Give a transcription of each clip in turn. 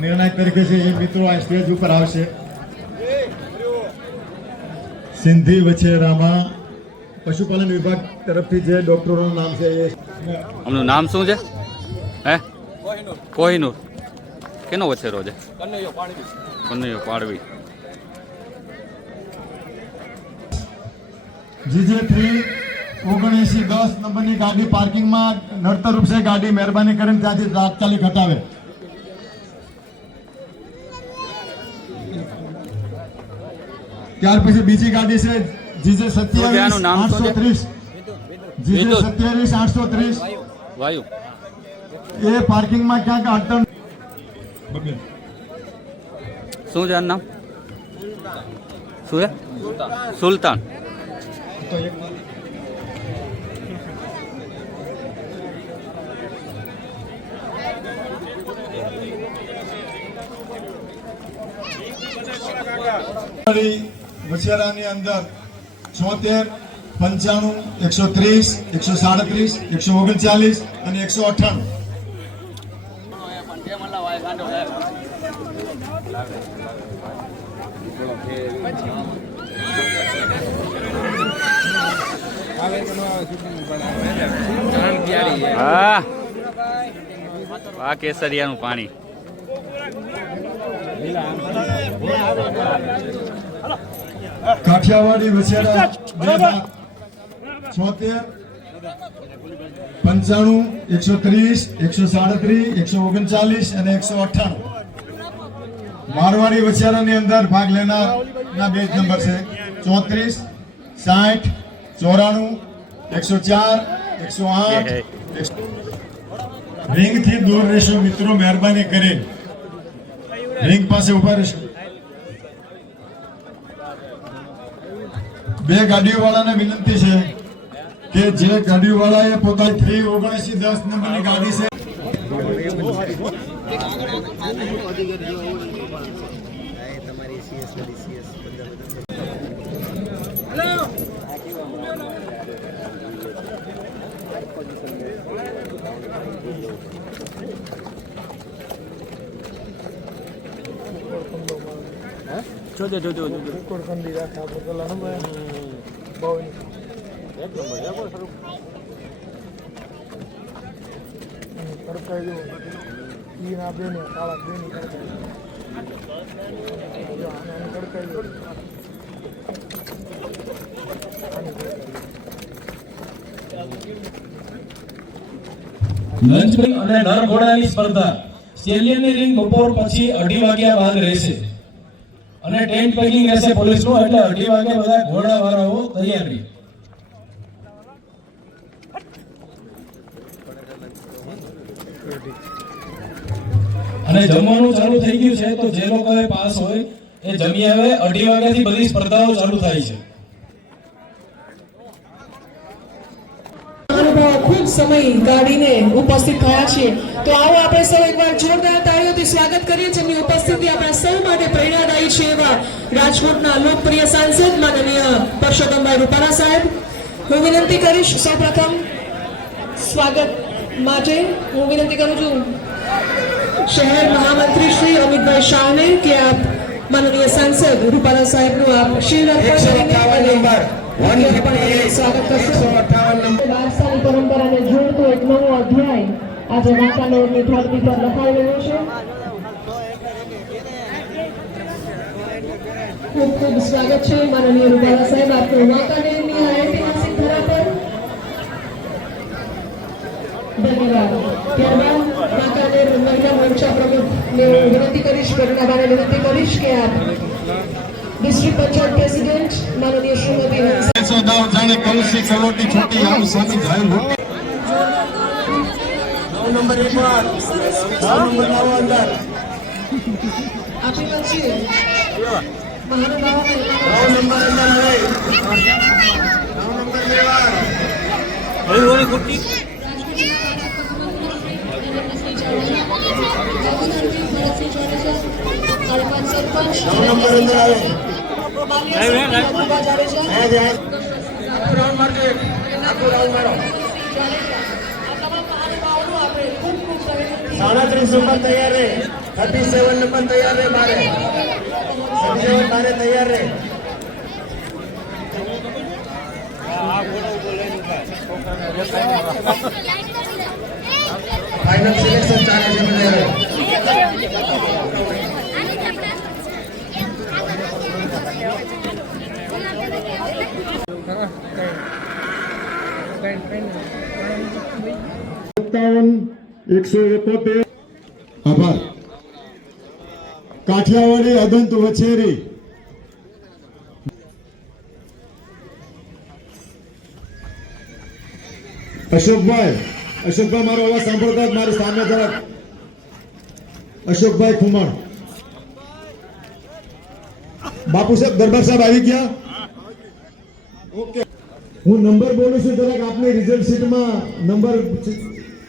નિર્ણાયક તરીકે છે એ મિત્રો આ સ્ટેજ ઉપર આવશે. સિંધી વછેરામાં પશુપાલન વિભાગ તરફથી જે ડોક્ટરોનું નામ છે એ એમનું નામ શું છે? હે? કોહિનૂર. કેનો વછેરો છે? કનૈયો પાડવી. જીજે થ્રી ઓગણએસી દસ નંબરની ગાડી પાર્કિંગમાં નડતર રૂપ છે ગાડી મહેરબાની કરીને ત્યાંથી તાત્કાલિક હટાવે. ત્યાર પછી બીજી ગાડી છે જીજે શું છે સત્યાવીસ આનું નામ શું આઠસો છે? ત્રીસ જીજે વિદ્યુત. સત્યાવીસ આઠસો ત્રીસ વાયુ એ પાર્કિંગમાં ક્યાંક અડચણ બગડે. શું છે આનું નામ? શું છે? સુલતાન. તો એક વછેરાની અંદર છોતેર, પંચાણું, એકસો ત્રીસ, એકસો સાડત્રીસ, એકસો ઓગણચાલીસ અને એકસો અઠ્ઠાણું. આ કેસરિયાનું પાણી. કાઠિયાવાડી વછેરા છોતેર પંચાણું એકસો ત્રીસ એકસો સાડત્રીસ એકસો ઓગણચાલીસ અને એકસો અઠ્ઠાણું. મારવાડી વછેરાની અંદર ભાગ લેનાર ના બે નંબર છે. ચોત્રીસ સાઠ ચોરાણું એકસો ચાર એકસો આઠ રિંગથી દૂર રહેશો મિત્રો મહેરબાની કરી રિંગ પાસે ઊભા રહેશો. બે ગાડીઓ વાળાને વિનંતી છે કે જે ગાડીઓ વાળાએ પોતાની થ્રી ઓગણસી દસ નંબરની ગાડી છે. તમારી સીએસ વાળી સીએસ બધા બે જોજો જોજો જોજો લંચ બ્રેક અને નર ઘોડાની સ્પર્ધા. સ્ટેલિયનની રિંગ બપોર પછી અઢી વાગ્યા બાદ રહેશે. અને ટેન્ટ પેકિંગ રહેશે પોલીસનું એટલે અઢી વાગે બધા ઘોડા વાળાઓ તૈયાર રહી. અને જમવાનું ચાલુ થઈ ગયું છે, તો જે લોકોએ પાસ હોય, એ જમી આવે, અઢી વાગ્યાથી બધી સ્પર્ધાઓ ચાલુ થાય છે. ખૂબ સમય કાઢીને ઉપસ્થિત થયા છીએ. તો આવો આપણે સૌ એકવાર સ્વાગત કરીએ જેમની ઉપસ્થિતિ આપણા સૌ માટે પ્રેરણાદાયી છે એવા રાજકોટના લોકપ્રિય સાંસદ માનનીય પરસોત્તમભાઈ રૂપાલા સાહેબ. હું વિનંતી કરીશ સૌપ્રથમ સ્વાગત માટે હું વિનંતી કરું છું શહેર મહામંત્રી શ્રી અમિતભાઈ શાહને કે આપ માનનીય સાંસદ રૂપાલા સાહેબનું આપ શિર સ્વાગત કરશો. વારસાની પરંપરાને જોડતો એક નવો અધ્યાય આજે વાંકાનેરની ધરતી પર લખાઈ રહ્યો છે. ખૂબ ખૂબ સ્વાગત છે. માનનીય રૂપાલા સાહેબ આપનું વાંકાનેરની આ ઐતિહાસિક ધરા પર ધન્યવાદ. ત્યારબાદ વાંકાનેર મહિલા મોરચા પ્રમુખને હું વિનંતી કરીશ કરુણાબાને વિનંતી કરીશ કે આપ ડિસ્ટ્રિક્ટ પંચાયત પ્રેસિડેન્ટ માનનીય શ્રીમતી સોદાઓ જાણે કલસી કલોટી છોટી આમ સ્વામી જાય લૂંટી. આપેલા છે અંદર. આપી ખૂબ સાડત્રીસ નંબર તૈયાર રે થર્ટી સેવન નંબર તૈયાર રે મારે થર્ટી સેવન મારે તૈયાર રે? ફાઇનલ સિલેક્શન ચાલે છે બધા એકસો એકોતેર કાઠિયાવાડી અદંત વછેરી. અશોકભાઈ અશોકભાઈ, મારો અવાજ સાંભળતા મારી સામે તરફ અશોકભાઈ ખુમણ. બાપુ સાહેબ, દરબાર સાહેબ આવી ગયા? ઓકે. હું નંબર બોલું છું, જરાક આપની રિઝલ્ટ શીટમાં નંબર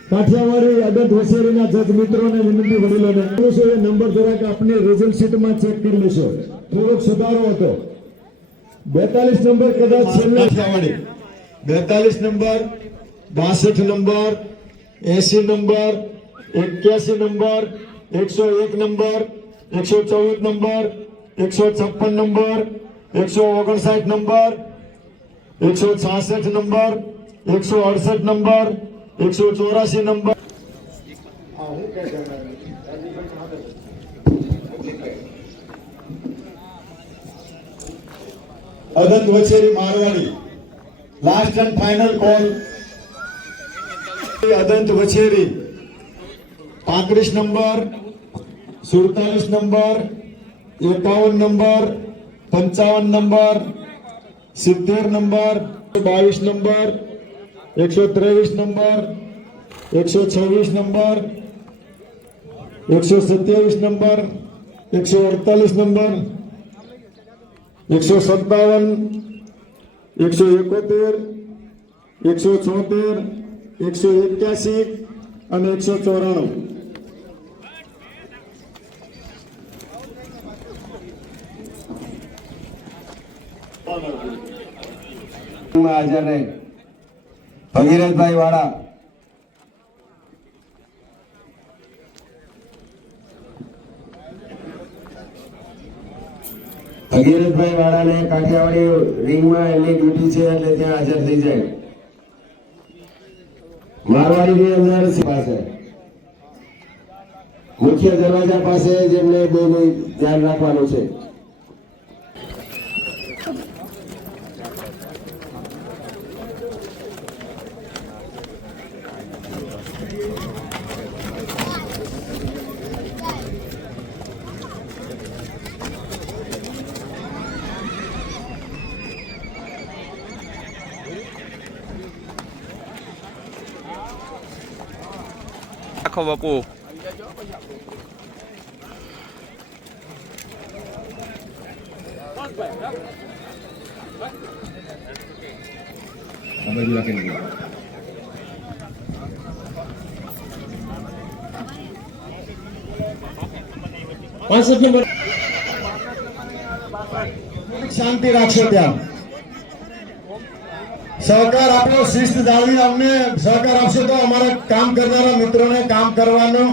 કાઠિયાવાડી અગત હોશિયારીના જજ મિત્રોને વિનંતી વડીલોને એ નંબર જરાક આપની રિઝલ્ટ શીટમાં ચેક કરી લેશો થોડોક સુધારો હતો. બેતાલીસ નંબર કદાચ છેલ્લો. કાઠિયાવાડી. બેતાલીસ નંબર, બાસઠ નંબર, એસી નંબર, એક્યાસી નંબર, એકસો એક નંબર, એકસો ચૌદ નંબર, એકસો છપ્પન નંબર, એકસો ઓગણસાઠ નંબર, એકસો છાસઠ નંબર, એકસો અડસઠ નંબર એકસો ચોરાસી નંબર. અદંત વછેરી Marwari. Last and final call અદંત વછેરી. પાંત્રીસ નંબર, સુડતાલીસ નંબર, એકાવન નંબર, પંચાવન નંબર, સિત્તેર નંબર, બાવીસ નંબર એકસો ત્રેવીસ નંબર, એકસો છવ્વીસ નંબર, એકસો સત્યાવીસ નંબર, એકસો અડતાલીસ નંબર, એકસો સત્તાવન, એકસો એકોતેર, એકસો છોતેર, એકસો એક્યાસી અને એકસો ચોરાણું. હાજર રહે. ભગીરથભાઈ વાળા. ભગીરથભાઈ વાળાને કાઠિયાવાડી રિંગમાં એમની ડ્યુટી છે એટલે ત્યાં હાજર થઈ જાય. મારવાડી ની અંદર પાસે મુખ્ય દરવાજા પાસે જેમને બહુ ધ્યાન રાખવાનું છે. રાખો બાપુ પાંસઠ નંબર શાંતિ રાખશો ત્યાં સહકાર આપો, શિસ્ત જાળવી અમને. સહકાર આપશો તો અમારા કામ કરનારા મિત્રોને કામ કરવાનો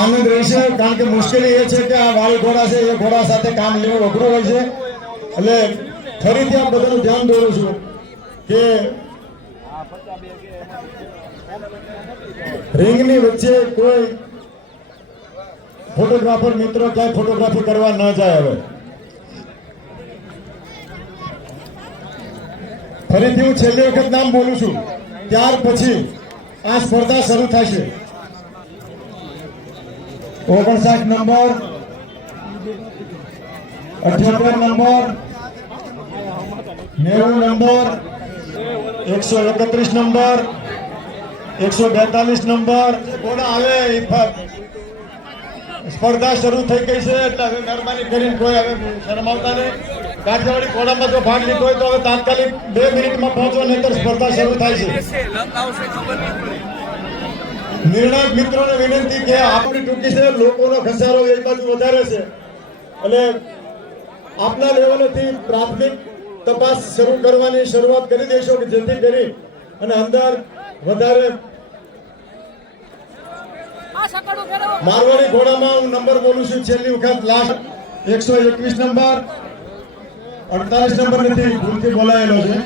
આનંદ રહેશે. કારણ કે મુશ્કેલી એ છે કે આ વાળી ઘોડા છે, એ ઘોડા સાથે કામ લેવું અઘરું હોય છે. એટલે ફરીથી આ બધાનું ધ્યાન દોરું છું કે રિંગની વચ્ચે કોઈ ફોટોગ્રાફર મિત્રો ક્યાંય ફોટોગ્રાફી કરવા ન જાય હવે. ફરીથી હું છેલ્લી વખત નામ બોલું છું. ત્યાર પછી આ સ્પર્ધા શરૂ થશે. ઓગણસાઠ નંબર, અઠ્યોતેર નંબર, નેવું નંબર, એકસો એકત્રીસ નંબર, એકસો બેતાલીસ નંબર. કોણ આવે સ્પર્ધા શરૂ થઈ ગઈ છે, એટલે હવે મહેરબાની કરીને કોઈ હવે શરમાવતા નહીં. કાઠિયાવાડી ઘોડામાં જો ભાગ લીધો હોય તો હવે તાત્કાલિક બે મિનિટમાં પહોંચો, નહીતર સ્પર્ધા શરૂ થાય છે. નિર્ણાયક મિત્રોને વિનંતી કે આપણી ટૂંકી છે, લોકોનો ઘસારો એક બાજુ વધારે છે. એટલે આપના લેવલેથી પ્રાથમિક તપાસ શરૂ કરવાની શરૂઆત કરી દેશો કે જેથી કરી અને અંદર વધારે મારવાડી ઘોડામાં હું નંબર બોલું છું, છેલ્લી વખત લાસ્ટ એકસો એકવીસ નંબર. અડતાલીસ નંબર નથી ભૂલથી બોલાયેલો છે.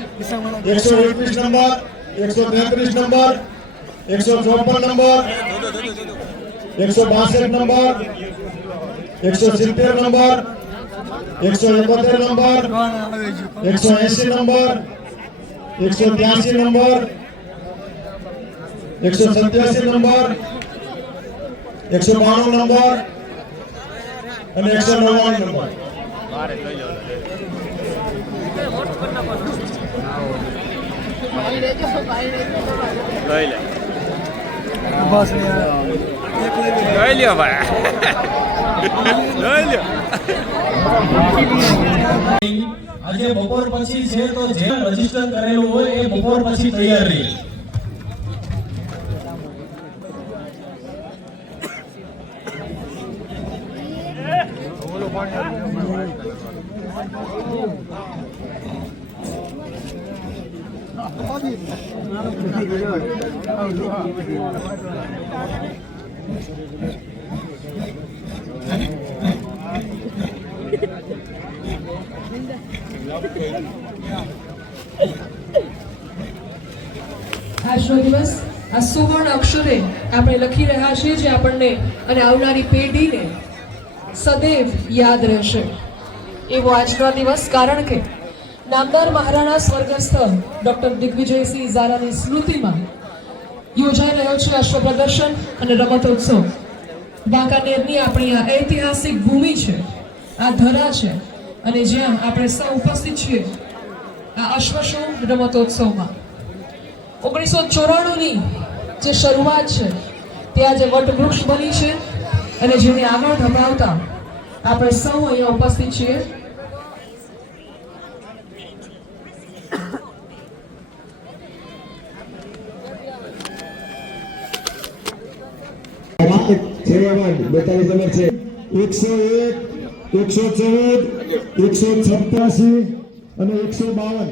એકસો એકવીસ નંબર, એકસો તેત્રીસ નંબર, એકસો ચોપન નંબર, એકસો બાસઠ નંબર, એકસો સિત્તેર નંબર, એકસો એકોતેર નંબર, એકસો એસી નંબર, એકસો ત્યાસી નંબર, એકસો સત્યાસી નંબર, એકસો બાણું નંબર અને એકસો નવ્વાણું નંબર. લઈ લે ભાઈ લઈ આજે બપોર પછી છે તો જે રજિસ્ટર કરેલું હોય એ બપોર પછી તૈયાર રહે. આજનો દિવસ, આ સુવર્ણ અક્ષરે આપણે લખી રહ્યા છીએ જે આપણને અને આવનારી પેઢીને સદૈવ યાદ રહેશે. એવો આજનો દિવસ કારણ કે નામદાર મહારાણા સ્વર્ગસ્થ ડોક્ટર દિગ્વિજયસિંહ ઝાલાની સ્મૃતિમાં યોજાઈ રહ્યો છે અશ્વ પ્રદર્શન અને રમતોત્સવ. વાંકાનેરની આપણી આ ઐતિહાસિક ભૂમિ છે, આ ધરા છે, અને જ્યાં આપણે સૌ ઉપસ્થિત છીએ આ અશ્વશો રમતોત્સવમાં. ઓગણીસો ચોરાણુંની જે શરૂઆત છે તે આજે વટવૃક્ષ બની છે, અને જેને આગળ ધપાવતા આપણે સૌ અહીંયા ઉપસ્થિત છીએ. બેતાલીસ નંબર છે. એકસો એક એકસો ચૌદ એકસો છપ્યાસી અને એકસો બાવન.